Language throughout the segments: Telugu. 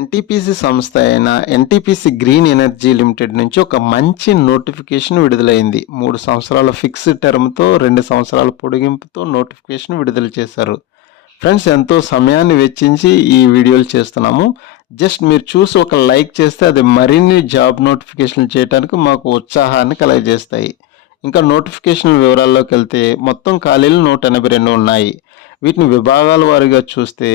ఎన్టీపీసీ సంస్థ అయిన ఎన్టీపీసీ గ్రీన్ ఎనర్జీ లిమిటెడ్ నుంచి ఒక మంచి నోటిఫికేషన్ విడుదలైంది. 3 సంవత్సరాల ఫిక్స్డ్ టర్మ్‌తో 2 సంవత్సరాల పొడిగింపుతో నోటిఫికేషన్ విడుదల చేశారు. ఫ్రెండ్స్, ఎంతో సమయాన్ని వెచ్చించి ఈ వీడియోలు చేస్తున్నాము. జస్ట్ మీరు చూసి ఒక లైక్ చేస్తే అది మరిన్ని జాబ్ నోటిఫికేషన్లు చేయడానికి మాకు ఉత్సాహాన్ని కలగజేస్తాయి. ఇంకా నోటిఫికేషన్ వివరాల్లోకి వెళ్తే మొత్తం ఖాళీలు 182 ఉన్నాయి. వీటిని విభాగాల వారీగా చూస్తే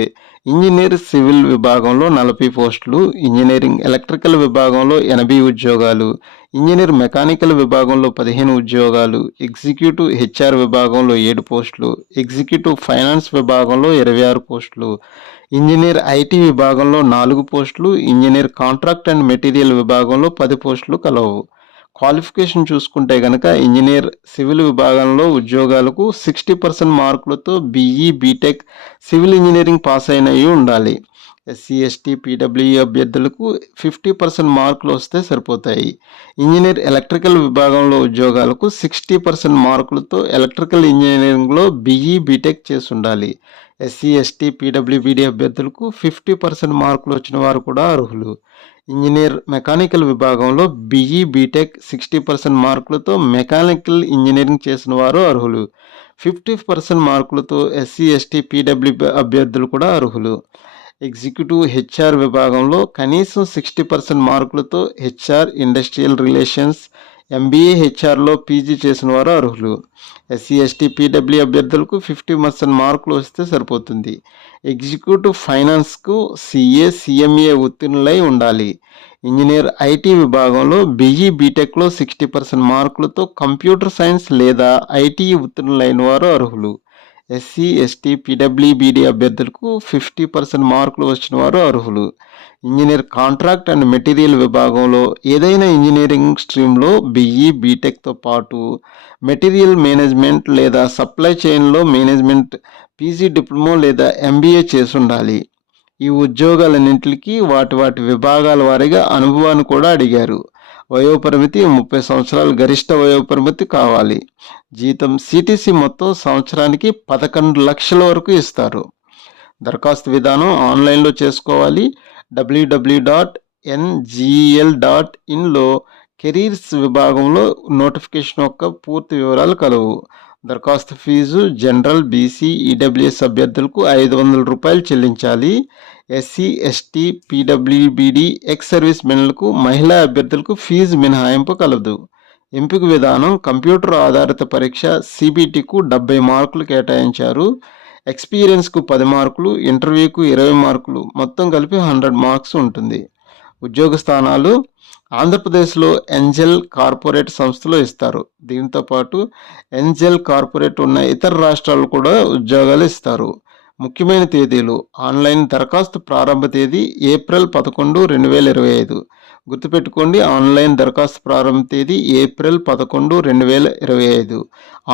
ఇంజనీర్ సివిల్ విభాగంలో 40 పోస్టులు, ఇంజనీరింగ్ ఎలక్ట్రికల్ విభాగంలో 80 ఉద్యోగాలు, ఇంజనీర్ మెకానికల్ విభాగంలో 15 ఉద్యోగాలు, ఎగ్జిక్యూటివ్ హెచ్ఆర్ విభాగంలో 7 పోస్టులు, ఎగ్జిక్యూటివ్ ఫైనాన్స్ విభాగంలో 26 పోస్టులు, ఇంజనీర్ ఐటీ విభాగంలో 4 పోస్టులు, ఇంజనీర్ కాంట్రాక్ట్ అండ్ మెటీరియల్ విభాగంలో 10 పోస్టులు కలవు. క్వాలిఫికేషన్ చూసుకుంటే కనుక ఇంజనీర్ సివిల్ విభాగంలో ఉద్యోగాలకు 60% మార్కులతో BE BTech civil engineering pass అయినవి ఉండాలి. ఎస్సీ ఎస్టీ పీడబ్ల్యూఈ అభ్యర్థులకు 50% మార్కులు వస్తే సరిపోతాయి. ఇంజనీర్ ఎలక్ట్రికల్ విభాగంలో ఉద్యోగాలకు 60% మార్కులతో ఎలక్ట్రికల్ ఇంజనీరింగ్లో బీఈ బీటెక్ చేసి ఉండాలి. ఎస్సీ ఎస్టీ పీడబ్ల్యూబీడీ అభ్యర్థులకు 50% మార్కులు వచ్చిన వారు కూడా అర్హులు. ఇంజనీర్ మెకానికల్ విభాగంలో బీఈ బీటెక్ 60% మార్కులతో మెకానికల్ ఇంజనీరింగ్ చేసిన వారు అర్హులు. 50% మార్కులతో ఎస్సీ ఎస్టీ పీడబ్ల్యూ అభ్యర్థులు కూడా అర్హులు. ఎగ్జిక్యూటివ్ హెచ్ఆర్ విభాగంలో కనీసం 60% మార్కులతో హెచ్ఆర్ ఇండస్ట్రియల్ రిలేషన్స్ ఎంబీఏ హెచ్ఆర్లో పీజీ చేసిన వారు అర్హులు. ఎస్సీ ఎస్టీ పీడబ్ల్యూ అభ్యర్థులకు 50% మార్కులు వస్తే సరిపోతుంది. ఎగ్జిక్యూటివ్ ఫైనాన్స్కు సిఏ సిఎంఏ ఉత్తీర్ణులై ఉండాలి. ఇంజనీర్ ఐటీ విభాగంలో బీఈ బీటెక్లో 60% మార్కులతో కంప్యూటర్ సైన్స్ లేదా ఐటీ ఉత్తీర్ణులైన వారు అర్హులు. ఎస్సీ ఎస్టీ పీడబ్ల్యూబీడీ అభ్యర్థులకు 50% మార్కులు వచ్చిన వారు అర్హులు. ఇంజనీర్ కాంట్రాక్ట్ అండ్ మెటీరియల్ విభాగంలో ఏదైనా ఇంజనీరింగ్ స్ట్రీమ్లో బీఈ బీటెక్తో పాటు మెటీరియల్ మేనేజ్మెంట్ లేదా సప్లై చైన్లో మేనేజ్మెంట్ పీజీ డిప్లొమా లేదా ఎంబీఏ చేసి ఉండాలి. ఈ ఉద్యోగాలన్నింటికి వాటి విభాగాల వారీగా అనుభవాన్ని కూడా అడిగారు. వయోపరిమితి 30 సంవత్సరాలు గరిష్ట వయోపరిమితి కావాలి. జీతం సిటీసీ మొత్తం సంవత్సరానికి 11 లక్షల వరకు ఇస్తారు. దరఖాస్తు విధానం ఆన్లైన్లో చేసుకోవాలి. www.ngel.inలో కెరీర్స్ విభాగంలో నోటిఫికేషన్ యొక్క పూర్తి వివరాలు కలవు. దరఖాస్తు ఫీజు జనరల్ బీసీ ఈడబ్ల్యూఎస్ అభ్యర్థులకు 500 రూపాయలు చెల్లించాలి. SC ST PWBD ex service మెన్లకు మహిళా అభ్యర్థులకు ఫీజు మినహాయింపు కలదు. ఎంపిక విధానం కంప్యూటర్ ఆధారిత పరీక్ష సిబిటికు 70 మార్కులు కేటాయించారు. ఎక్స్పీరియన్స్కు 10 మార్కులు, ఇంటర్వ్యూకు 20 మార్కులు, మొత్తం కలిపి 100 మార్క్స్ ఉంటుంది. ఉద్యోగ స్థానాలు ఆంధ్రప్రదేశ్లో ఎంజెల్ కార్పొరేట్ సంస్థలో ఇస్తారు. దీంతో పాటు ఎంజెల్ కార్పొరేట్ ఉన్న ఇతర రాష్ట్రాలు కూడా ఉద్యోగాలు ఇస్తారు. ముఖ్యమైన తేదీలు ఆన్లైన్ దరఖాస్తు ప్రారంభ తేదీ ఏప్రిల్ 11, 2025. గుర్తుపెట్టుకోండి, ఆన్లైన్ దరఖాస్తు ప్రారంభ తేదీ ఏప్రిల్ 11, 2025.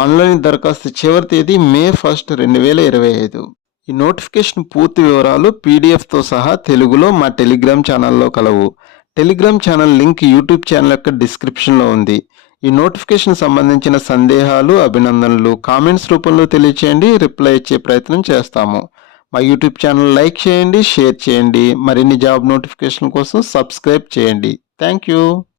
ఆన్లైన్ దరఖాస్తు చివరి తేదీ మే 1, 2025. ఈ నోటిఫికేషన్ పూర్తి వివరాలు పీడిఎఫ్తో సహా తెలుగులో మా టెలిగ్రామ్ ఛానల్లో కలవు. Telegram channel link YouTube channel యొక్క డిస్క్రిప్షన్లో ఉంది. ఈ నోటిఫికేషన్ సంబంధించిన సందేహాలు, అభినందనలు కామెంట్స్ రూపంలో తెలియచేయండి. రిప్లై ఇచ్చే ప్రయత్నం చేస్తాము. మా యూట్యూబ్ ఛానల్ లైక్ చేయండి, షేర్ చేయండి. మరిన్ని జాబ్ నోటిఫికేషన్ కోసం సబ్స్క్రైబ్ చేయండి. Thank you.